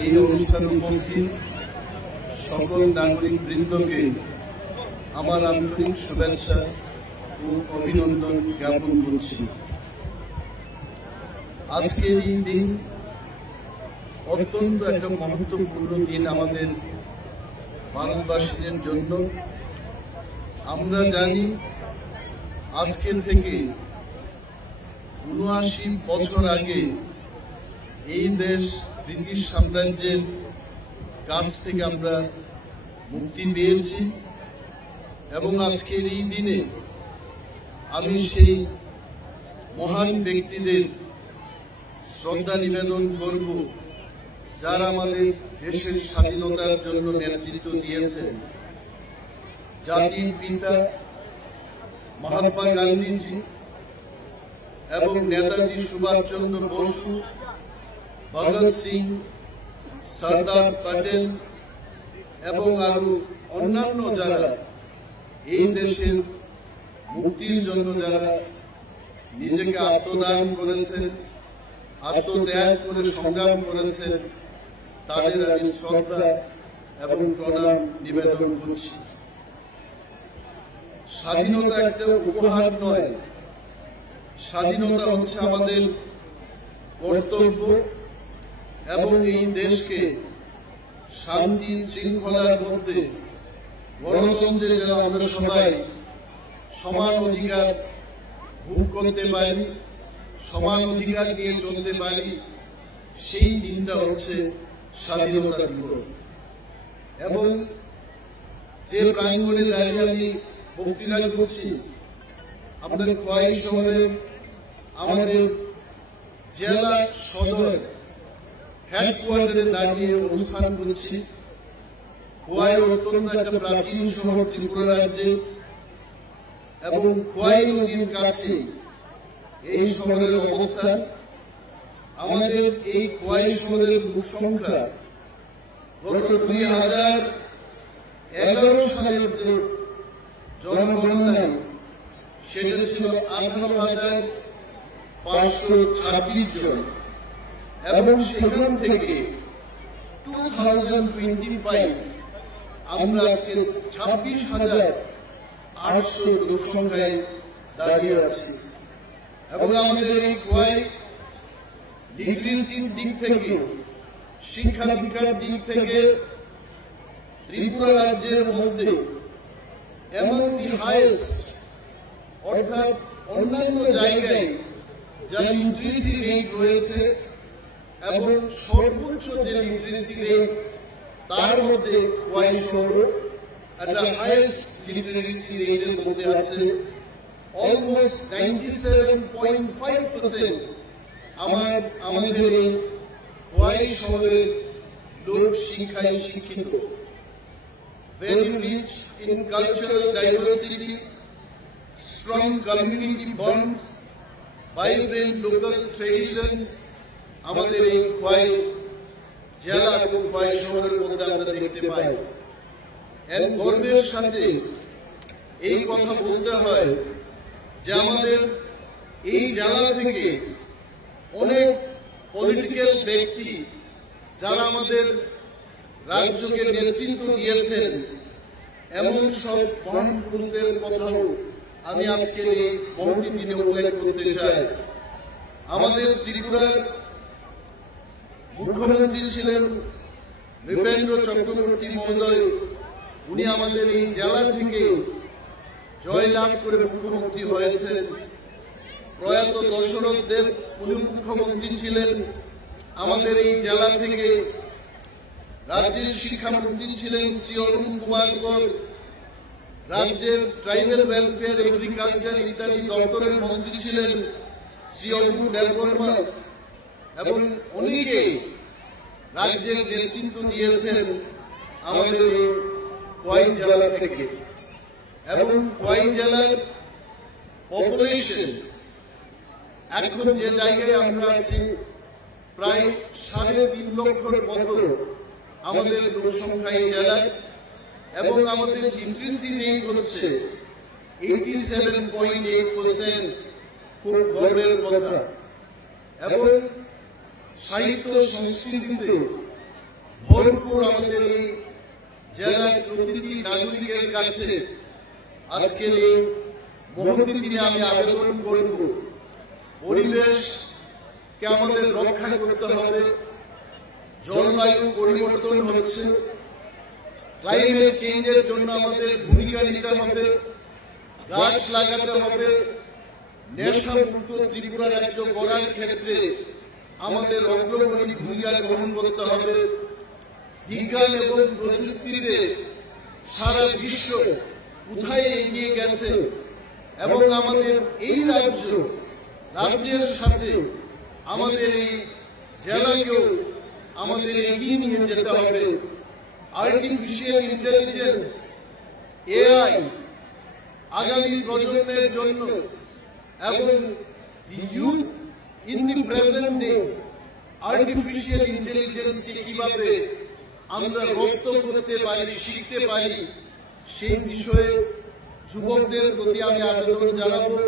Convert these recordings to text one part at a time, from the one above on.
এই অনুষ্ঠানে উপস্থিত সকল নাগরিক বৃন্দকে আমার আন্তরিক শুভেচ্ছা ও অভিনন্দন জ্ঞাপন করছি। আজকের এই দিন অত্যন্ত একটা মহত্বপূর্ণ দিন আমাদের ভারতবাসীদের জন্য। আমরা জানি আজকে থেকে ৭৯ বছর আগে এই দেশ ব্রিটিশ সাম্রাজ্যের কাছ থেকে আমরা মুক্তি পেয়েছি এবং আজকের এই দিনে আমি সেই মহান ব্যক্তিদের শ্রদ্ধা নিবেদন করব যারা আমাদের দেশের স্বাধীনতার জন্য নেতৃত্ব দিয়েছেন। জাতির পিতা মহাত্মা গান্ধীজি এবং নেতাজি সুভাষচন্দ্র বসু, ভগৎ সিং, সর্দার প্যাটেল এবং আরো অন্যান্য যারা এই দেশের মুক্তির জন্য যারা নিজেকে আত্মদান করেছেন, আত্মত্যাগ করে সংগ্রাম করেছেন, তাদের আমি শ্রদ্ধা এবং প্রণাম নিবেদন করছি। স্বাধীনতা একটা উপহার নয়, স্বাধীনতা হচ্ছে আমাদের কর্তব্য এবং এই দেশকে শান্তি শৃঙ্খলার মধ্যে গণতন্ত্রে যেন আমরা সবাই সমান অধিকার ভোগ করতে পারি, সমান অধিকার নিয়ে চলতে পারি, সেই দিনটা হচ্ছে স্বাধীনতা দিবস। এবং যে প্রাঙ্গণে দাঁড়িয়ে আমি বক্তৃতা করছি, আমাদের খোয়াই শহরে আমাদের জেলা সদর হেডকোয়ার্টারে দাঁড়িয়ে অনুষ্ঠান করছি। খোয়াই অত্যন্ত একটা প্রাচীন শহর ত্রিপুরা রাজ্যে এবং খোয়াই নদীর কাছে এই শহরের অবস্থান। আমাদের এই খোয়াই শহরের লোক সংখ্যা গত 2011 সালের যে জনগণনা সেটা ছিল 18,526 জন এবং সেখান থেকে 2025 আমরা আজকে 26,800 লোক সংখ্যায় দাঁড়িয়ে আছি। এবং আমাদের এই খোয়াই লিটারেসির দিক থেকে, শিক্ষা দীক্ষার দিক থেকে ত্রিপুরা রাজ্যের মধ্যে এমন দি হাইয়েস্ট, অর্থাৎ অন্যান্য জায়গায় যা লিটারেসি রেট রয়েছে এবং সর্বোচ্চ যে লিটারেসি রেট তার মধ্যে খোয়াই শহর একটা হাইয়েস্ট লিটারেসি রেটের মধ্যে আছে। অলমোস্ট 97.5% আমাদের এই খোয়াই শহরের লোক শিক্ষায় শিক্ষিত। Very rich in cultural diversity, strong community bonds, vibrant local traditions আমাদের এই খোয়াই জেলা এবং খোয়াই শহরের মধ্যে আমরা দেখতে পাই। এর গর্বের সাথে এই কথা বলতে হয় যে আমাদের এই জেলা থেকে অনেক পলিটিক্যাল ব্যক্তি যারা আমাদের রাজ্যকে নেতৃত্ব দিয়েছেন, এমন সব মহান পুরুষদের কথাও আমি আজকে এই মহতি দিনে উল্লেখ করতে চাই। আমাদের ত্রিপুরার মুখ্যমন্ত্রী ছিলেন নৃপেন্দ্র চক্রবর্তী মহোদয়। উনি আমাদের এই জেলা থেকে জয়লাভ করে মুখ্যমন্ত্রী হয়েছেন। প্রয়াত দশরথ দেব উনি মুখ্যমন্ত্রী ছিলেন আমাদের এই জেলা থেকে। রাজ্যের শিক্ষামন্ত্রী ছিলেন শ্রী অরুণ কুমার কর। রাজ্যের ট্রাইবাল ওয়েলফেয়ার, এগ্রিকালচার ইত্যাদি দপ্তরের মন্ত্রী ছিলেন শ্রী অরুণ দেববর্মা এবং অনেকে রাজ্যের নেতৃত্ব দিয়েছেন আমাদের এই খোয়াই জেলা থেকে। এবং খোয়াই জেলার পপুলেশন এখন যে জায়গায় আমরা আছি প্রায় 3.5 লক্ষের মতো আমাদের লোক সংখ্যা এই জেলায় এবং আমাদের লিটারেসি রেট হচ্ছে 87.8%, খুব গর্বের কথা। এবং সাহিত্য সংস্কৃতিতে ভরপুর আমাদের এই জেলার প্রতিটি নাগরিকের কাছে আজকের এই মহতি দিনে আমি আবেদন করব, পরিবেশকে আমাদের রক্ষা করতে হবে। জলবায়ু পরিবর্তন হচ্ছে, ক্লাইমেট চেঞ্জের জন্য আমাদের ভূমিকা নিতে হবে, গাছ লাগাতে হবে। নেশামুক্ত ত্রিপুরা রাজ্য গড়ার ক্ষেত্রে আমাদের অগ্রগণী ভূমিকা গ্রহণ করতে হবে। বিজ্ঞান এবং প্রযুক্তিতে সারা বিশ্ব কোথায় এগিয়ে গেছে এবং আমাদের এই রাজ্যের সাথে আমাদের এই জেলাকেও আমাদের এগিয়ে নিয়ে যেতে হবে। আর্টিফিশিয়াল ইন্টেলিজেন্স, এআই আগামী প্রজন্মের জন্য এবং youth in the present days artificial ইন্টেলিজেন্সকে কিভাবে আমরা রপ্ত করতে পারি, শিখতে পারি, সেই বিষয়ে যুবকদের প্রতি আমি আবেদন জানাবো।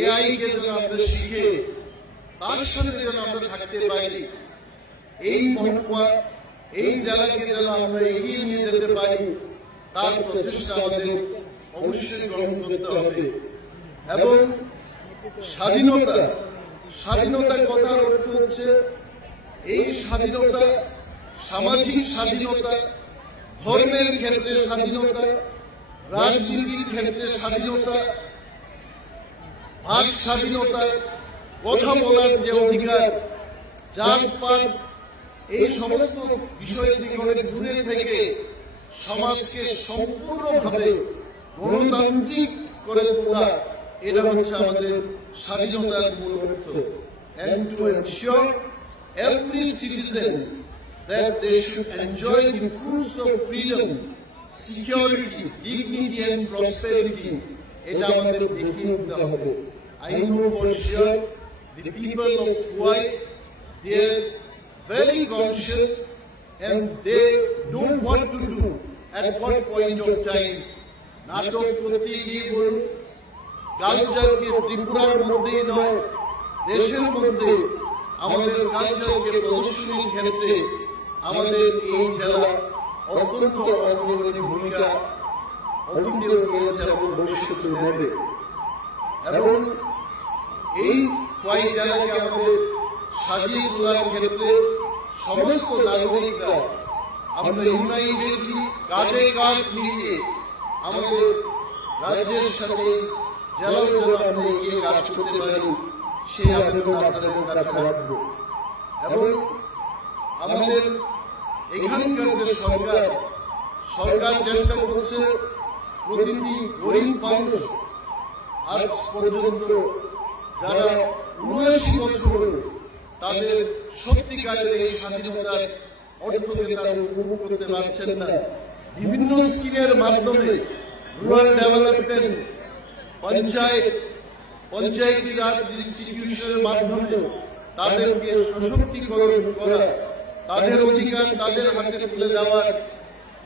এআই কে যেন আমরা শিখে তার সাথে যেন আমরা থাকতে পারি। এই মহকুমা, এই জেলাকে যেন আমরা এগিয়ে নিয়ে যেতে পারি, তার প্রচেষ্টা আমাদের অবশ্যই গ্রহণ করতে হবে। এবং স্বাধীনতা কথার অর্থ হচ্ছে এই স্বাধীনতা সামাজিক স্বাধীনতা, ধর্মের ক্ষেত্রে স্বাধীনতা, রাজনীতির ক্ষেত্রে স্বাধীনতা, বাক স্বাধীনতা, কথা বলার যে অধিকার, জাতপাত, এই সমস্ত বিষয় থেকে অনেক দূরে থেকে সমাজকে সম্পূর্ণভাবে গণতান্ত্রিক করে তোলা, এটা হচ্ছে আমাদের স্বাধীনতার মূল অর্থ। And to ensure every citizen that they should enjoy the fruits of freedom, security, dignity and prosperity, এটা আমাদের দেখিয়ে দিতে হবে। I know for sure the people of Kuwait, they are very conscious and they know what to do at what point of time. নাটক করতে গিয়ে বলুন, কালচারকে ত্রিপুরার মধ্যেই নয়, দেশের মধ্যে আমাদের কালচারকে প্রদর্শনীর ক্ষেত্রে আমাদের এই জেলা অত্যন্ত অগ্রণী ভূমিকা অতীতেও নিয়েছে এবং ভবিষ্যতে নেবে। এবং এই কয়েক জেলাকে আমাদের সাজিয়ে তোলার ক্ষেত্রে সমস্ত নাগরিকরা আমরা ইউনাইটেডলি কাঁধে কাঁধ মিলিয়ে আমাদের রাজ্যের সাথে জেলাও যেন আমরা এগিয়ে কাজ করতে পারি, সেই আবেদন আপনাদের কাছে রাখব। এবং আমাদের এখানকার যে সরকার চেষ্টা করছে প্রতিটি গরিব মানুষ আজ পর্যন্ত যারা ৭৯ বছর তাদের সত্যিকারের এই স্বাধীনতার অর্থকে তারা উপভোগ করতে পারছেন না। বিভিন্ন স্কিমের মাধ্যমে রুরাল ডেভেলপমেন্ট, পঞ্চায়েতি রাজ ইনস্টিটিউশনের মাধ্যমে তাদেরকে সশক্তিকরণ করা, তাদের অধিকার তাদের হাতে তুলে দেওয়ার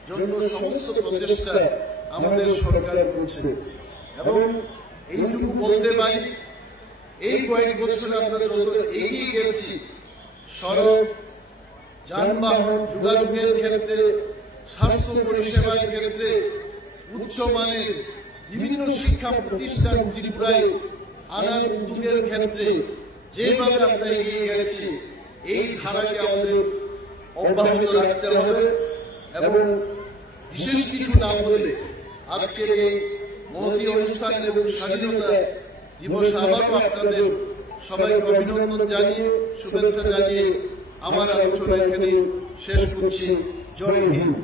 জন্য সমস্ত প্রচেষ্টা আমাদের সরকার করছে। এবং এইটুকু বলতে পারি, এই কয়েক বছরে আমরা যত এগিয়ে গেছি সড়ক, যানবাহন যোগাযোগের ক্ষেত্রে, স্বাস্থ্য পরিষেবার ক্ষেত্রে, উচ্চমানের বিভিন্ন শিক্ষা প্রতিষ্ঠান ত্রিপুরায় আনার উদ্যোগের ক্ষেত্রে যেভাবে আমরা এগিয়ে গেছি, এই ধারাকে আমাদের অব্যাহত রাখতে হবে। এবং বিশেষ কিছু না বলে আজকের এই মহতী অনুষ্ঠান এবং স্বাধীনতা দিবস আবারও আপনাদের সবাইকে অভিনন্দন জানিয়ে, শুভেচ্ছা জানিয়ে আমার আলোচনা এখানে শেষ করছি। জয় হিন্দ।